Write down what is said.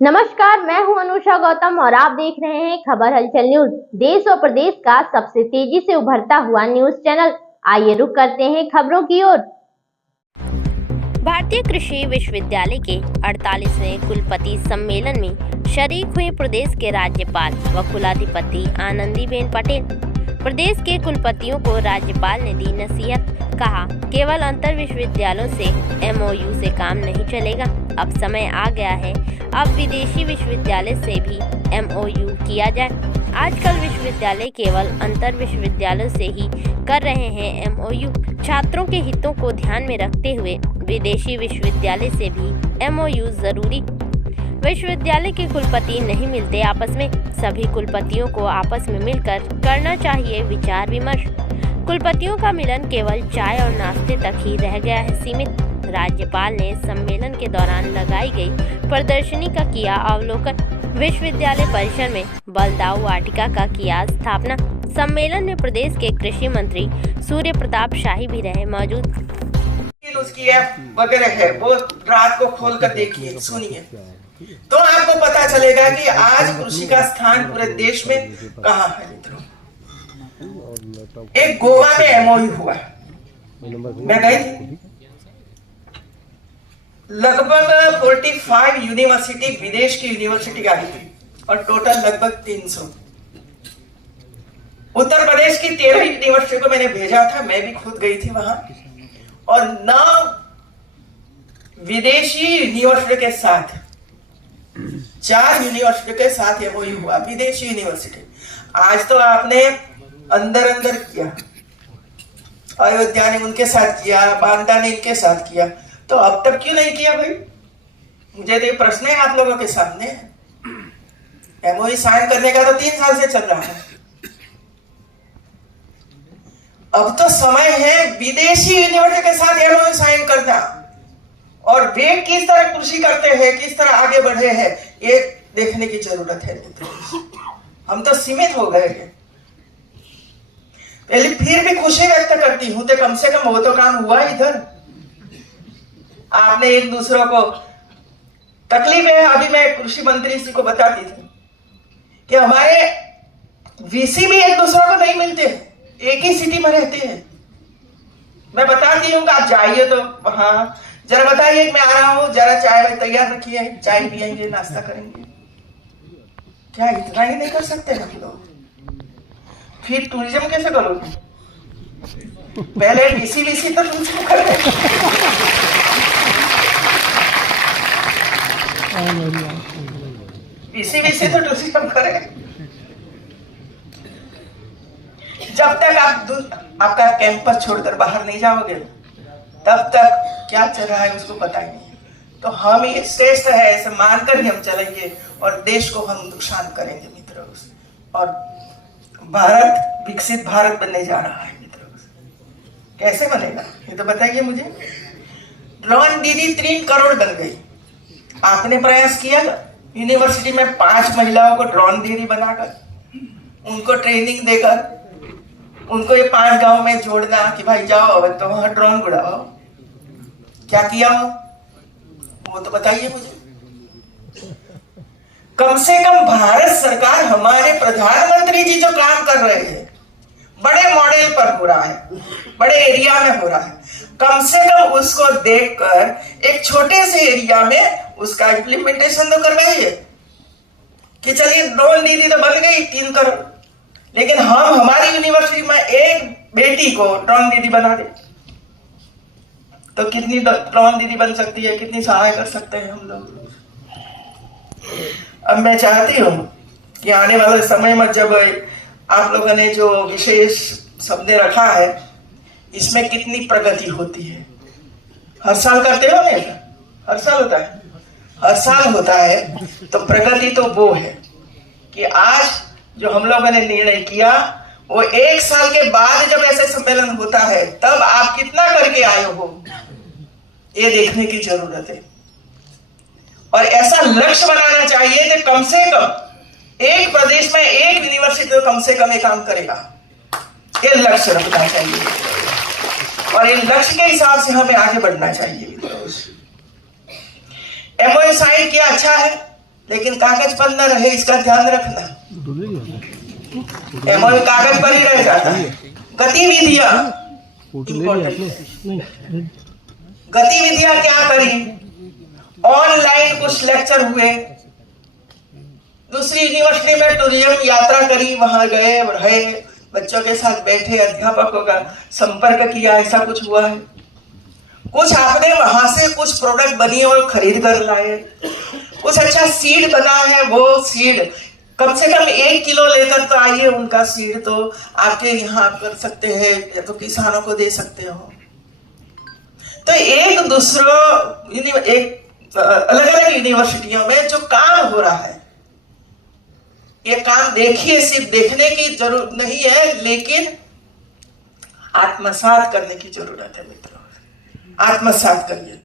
नमस्कार, मैं हूं अनुषा गौतम और आप देख रहे हैं खबर हलचल न्यूज। देश और प्रदेश का सबसे तेजी से उभरता हुआ न्यूज चैनल। आइए रुक करते हैं खबरों की ओर। भारतीय कृषि विश्वविद्यालय के 48वें कुलपति सम्मेलन में शरीक हुए प्रदेश के राज्यपाल व कुलाधिपति आनंदीबेन पटेल। प्रदेश के कुलपतियों को राज्यपाल ने दी नसीहत। कहा, केवल अंतर विश्वविद्यालयों से MOU से काम नहीं चलेगा, अब समय आ गया है अब विदेशी विश्वविद्यालय से भी MOU किया जाए। आजकल विश्वविद्यालय केवल अंतर विश्वविद्यालयों से ही कर रहे हैं MOU। छात्रों के हितों को ध्यान में रखते हुए विदेशी विश्वविद्यालय से भी MOU जरूरी। विश्वविद्यालय के कुलपति नहीं मिलते आपस में, सभी कुलपतियों को आपस में मिलकर करना चाहिए विचार विमर्श। कुलपतियों का मिलन केवल चाय और नाश्ते तक ही रह गया है सीमित। राज्यपाल ने सम्मेलन के दौरान लगाई गई प्रदर्शनी का किया अवलोकन। विश्वविद्यालय परिसर में बलदाऊ वाटिका का किया स्थापना। सम्मेलन में प्रदेश के कृषि मंत्री सूर्य प्रताप शाही भी रहे मौजूद। उसकी ऐप वगैरह है, वो रात को खोल कर देखिए, सुनिए, तो आपको पता चलेगा कि आज कृषि का स्थान पूरे देश में कहाँ है। मित्रों, एक गोवा में MOU हुआ, मैं गई थी, लगभग 45 यूनिवर्सिटी, विदेश की यूनिवर्सिटी आई थी और टोटल लगभग 300। उत्तर प्रदेश की 13 यूनिवर्सिटी को मैंने भेजा था, मैं भी खुद गई थी वहां, और 9 विदेशी यूनिवर्सिटी के साथ 4 यूनिवर्सिटी के साथ MOU हुआ, विदेशी यूनिवर्सिटी। आज तो आपने अंदर किया, अयोध्या ने उनके साथ किया, बांदा ने इनके साथ किया, तो अब तक क्यों नहीं किया भाई? मुझे तो ये प्रश्न है आप लोगों के सामने। MOU साइन करने का तो 3 साल से चल रहा है। अब तो समय है विदेशी यूनिवर्सिटी के साथ MOU साइन करना, और वे किस तरह कृषि करते हैं, किस तरह आगे बढ़े हैं, ये देखने की जरूरत है। हम तो सीमित हो गए हैं। पहले फिर भी खुशी व्यक्त करती हूं, तो कम से कम वो तो काम हुआ इधर। आपने एक दूसरों को तकलीफ है। अभी मैं कृषि मंत्री जी को बताती थी कि हमारे VC भी एक दूसरों को नहीं मिलते, एक ही सिटी में रहते हैं। मैं बताती हूँ कि आप जाइए तो वहां जरा बताइए, मैं आ रहा हूँ, जरा चाय तैयार रखिए, चाय पियेंगे, नाश्ता करेंगे। क्या इतना ही नहीं कर सकते हम लोग? फिर टूरिज्म कैसे करोगे? पहले VC तो टूरिज्म कर रहे, VC तो टूरिज्म करे। जब तक आप आपका कैंपस छोड़कर बाहर नहीं जाओगे, तब तक क्या चल रहा है उसको पता ही नहीं। तो हम ये श्रेष्ठ है ऐसे मानकर ही हम चलेंगे और देश को हम नुकसान करेंगे मित्रों। और भारत विकसित भारत बनने जा रहा है मित्रों। कैसे बनेगा ये तो बताइए मुझे। ड्रोन दीदी 3 करोड़ बन गई। आपने प्रयास किया यूनिवर्सिटी में 5 महिलाओं को ड्रोन दीदी बनाकर, उनको ट्रेनिंग देकर, उनको ये 5 गांव में जोड़ना कि भाई जाओ अब तो वहां ड्रोन उड़ाओ। क्या किया हो वो तो बताइए मुझे। कम से कम भारत सरकार, हमारे प्रधानमंत्री जी जो काम कर रहे हैं, बड़े मॉडल पर हो रहा है, बड़े एरिया में हो रहा है, कम से कम उसको देखकर एक छोटे से एरिया में उसका इम्प्लीमेंटेशन तो करवाइए कि चलिए ड्रोन दीदी तो बन गई 3 करोड़, लेकिन हम हमारी यूनिवर्सिटी में एक बेटी को ड्रोन दीदी बना दे तो कितनी ड्रोन दीदी बन सकती है, कितनी सहाय कर सकते हैं हम लोग। अब मैं चाहती हूँ कि आने वाले समय में जब आप लोगों ने जो विशेष शब्द रखा है, इसमें कितनी प्रगति होती है। हर साल करते हो नहीं? हर साल होता है, हर साल होता है। तो प्रगति तो वो है कि आज जो हम लोगों ने निर्णय किया, वो 1 साल के बाद जब ऐसे सम्मेलन होता है, तब आप कितना करके आए हो ये देखने की जरूरत है। और ऐसा लक्ष्य बनाना चाहिए कि कम से कम एक प्रदेश में एक यूनिवर्सिटी तो कम से कम एक काम करेगा, ये लक्ष्य रखना चाहिए और इन लक्ष्य के हिसाब से हमें आगे बढ़ना चाहिए। MOU साइन किया, अच्छा है, लेकिन कागज पर न रहे, इसका ध्यान रखना। एमओयू कागज पर ही रह जाता है। गतिविधियां क्या करी? ऑनलाइन कुछ लेक्चर हुए, दूसरी यूनिवर्सिटी में टूरिज्म यात्रा करी, वहां गए, रहे, बच्चों के साथ बैठे, अध्यापकों का संपर्क किया, ऐसा कुछ हुआ है। कुछ आपने वहां से कुछ प्रोडक्ट बनी और खरीद कर लाए, कुछ अच्छा सीड बना है, वो सीड कम से कम 1 किलो लेकर तो आइए, उनका सीड तो आपके यहाँ कर सकते हैं या तो किसानों को दे सकते हो। तो एक अलग अलग यूनिवर्सिटियों में जो काम हो रहा है, ये काम देखिए, सिर्फ देखने की जरूरत नहीं है, लेकिन आत्मसात करने की जरूरत है मित्रों। आत्मसात करिए।